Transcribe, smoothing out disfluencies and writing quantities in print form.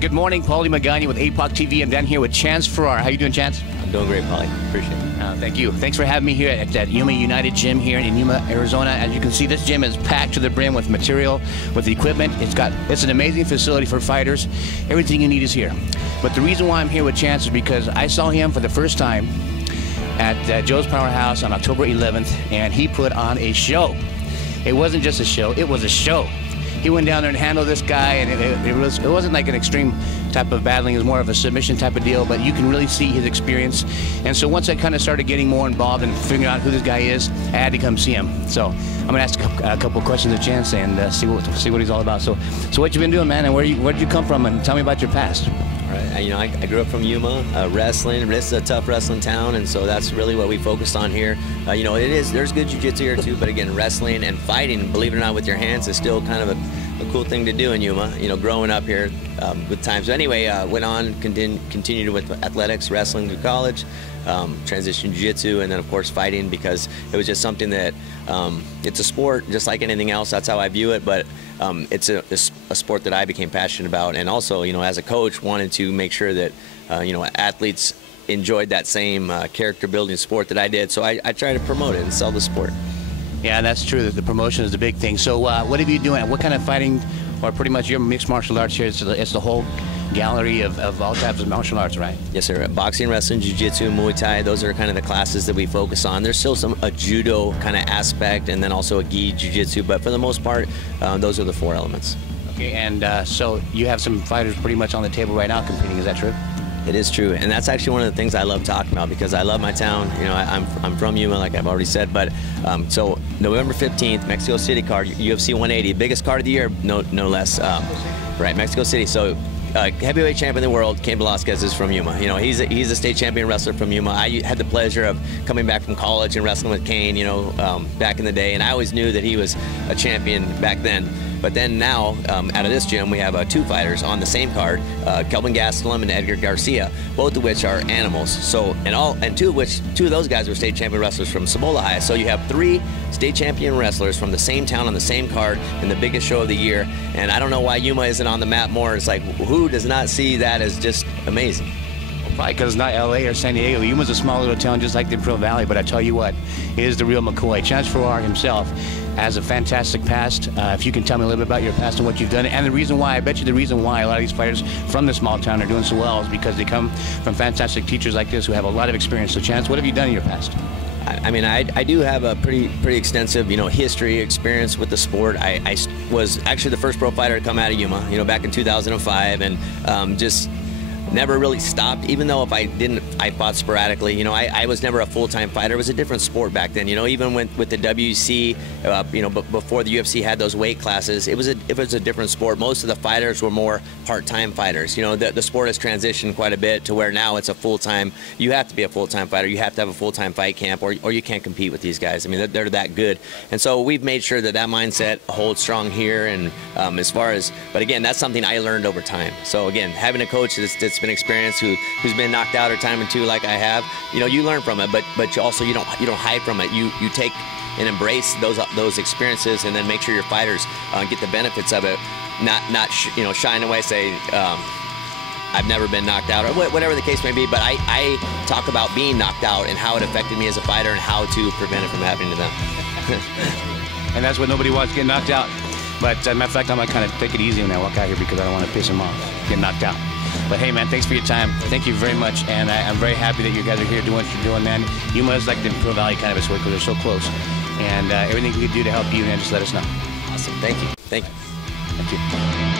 Good morning, Paulie Magani with APOC TV. I'm down here with Chance Farrar. How you doing, Chance? I'm doing great, Paulie. Appreciate it. Thank you. Thanks for having me here at Yuma United Gym here in Yuma, Arizona. As you can see, this gym is packed to the brim with material, with equipment. It's an amazing facility for fighters. Everything you need is here. But the reason why I'm here with Chance is because I saw him for the first time at Joe's Powerhouse on October 11th, and he put on a show. It wasn't just a show, it was a show. He went down there and handled this guy, and it wasn't like an extreme type of battling. It was more of a submission type of deal, but you can really see his experience. And so once I kind of started getting more involved and figuring out who this guy is, I had to come see him. So I'm going to ask a couple questions of Chance and see what he's all about. So what you been doing, man, and where did you come from, and tell me about your past. All right, you know, I grew up from Yuma, wrestling. This is a tough wrestling town, and so that's really what we focused on here. You know, there's good jiu-jitsu here too, but again, wrestling and fighting, believe it or not, with your hands is still kind of a cool thing to do in Yuma, you know, growing up here with time. So anyway, went on, continued with athletics, wrestling through college, transitioned jiu-jitsu, and then of course fighting, because it was just something that, it's a sport just like anything else. That's how I view it, but it's a sport that I became passionate about, and also, you know, as a coach, wanted to make sure that, you know, athletes enjoyed that same character building sport that I did. So I try to promote it and sell the sport. Yeah, that's true. The promotion is the big thing. So what have you doing? What kind of fighting, or pretty much your mixed martial arts here? It's the whole gallery of all types of martial arts, right? Yes, sir. Boxing, wrestling, jiu-jitsu, Muay Thai, those are kind of the classes that we focus on. There's still a judo kind of aspect, and then also a gi jiu-jitsu, but for the most part, those are the four elements. Okay, and so you have some fighters pretty much on the table right now competing, is that true? It is true, and that's actually one of the things I love talking about, because I love my town. You know, I'm from Yuma, like I've already said, but so November 15th, Mexico City card, UFC 180, biggest card of the year, no less. Right, Mexico City. So heavyweight champion of the world, Cain Velasquez, is from Yuma. You know, he's a state champion wrestler from Yuma. I had the pleasure of coming back from college and wrestling with Cain, you know, back in the day, and I always knew that he was a champion back then. But then now, out of this gym, we have two fighters on the same card, Kelvin Gastelum and Edgar Garcia, both of which are animals. So, and two of those guys were state champion wrestlers from Cibola High. So you have three state champion wrestlers from the same town on the same card in the biggest show of the year. And I don't know why Yuma isn't on the map more. It's like, who does not see that as just amazing? Probably because it's not LA or San Diego. Yuma's a small little town just like the Imperial Valley, but I tell you what, he is the real McCoy. Chance Farrar himself has a fantastic past. If you can tell me a little bit about your past and what you've done, and the reason why, I bet you the reason why a lot of these fighters from the small town are doing so well is because they come from fantastic teachers like this who have a lot of experience. So Chance, what have you done in your past? I mean, I do have a pretty extensive, you know, history, experience with the sport. I was actually the first pro fighter to come out of Yuma, you know, back in 2005, and just never really stopped. Even though if I fought sporadically. You know, I was never a full-time fighter. It was a different sport back then. You know, even with the WC, you know, before the UFC had those weight classes, it was a different sport. Most of the fighters were more part-time fighters. You know, the sport has transitioned quite a bit to where now it's a full-time. You have to be a full-time fighter. You have to have a full-time fight camp, or you can't compete with these guys. I mean, they're that good. And so we've made sure that mindset holds strong here. And as far as, but again, that's something I learned over time. So again, having a coach that's been experienced, who's been knocked out a time or two like I have, you know, you learn from it, but you also you don't hide from it. You take and embrace those experiences, and then make sure your fighters get the benefits of it, not you know, shying away, say I've never been knocked out, or whatever the case may be. But I talk about being knocked out and how it affected me as a fighter and how to prevent it from happening to them. And that's what nobody wants, to get knocked out. But matter of fact, I'm gonna kind of take it easy when I walk out here, because I don't want to piss him off, get knocked out. But hey, man, thanks for your time. Thank you very much, and I'm very happy that you guys are here doing what you're doing, man. Yuma is like the Imperial Valley kind of a sport, because they're so close. And everything we can do to help you, man, just let us know. Awesome. Thank you. Thank you. Thank you.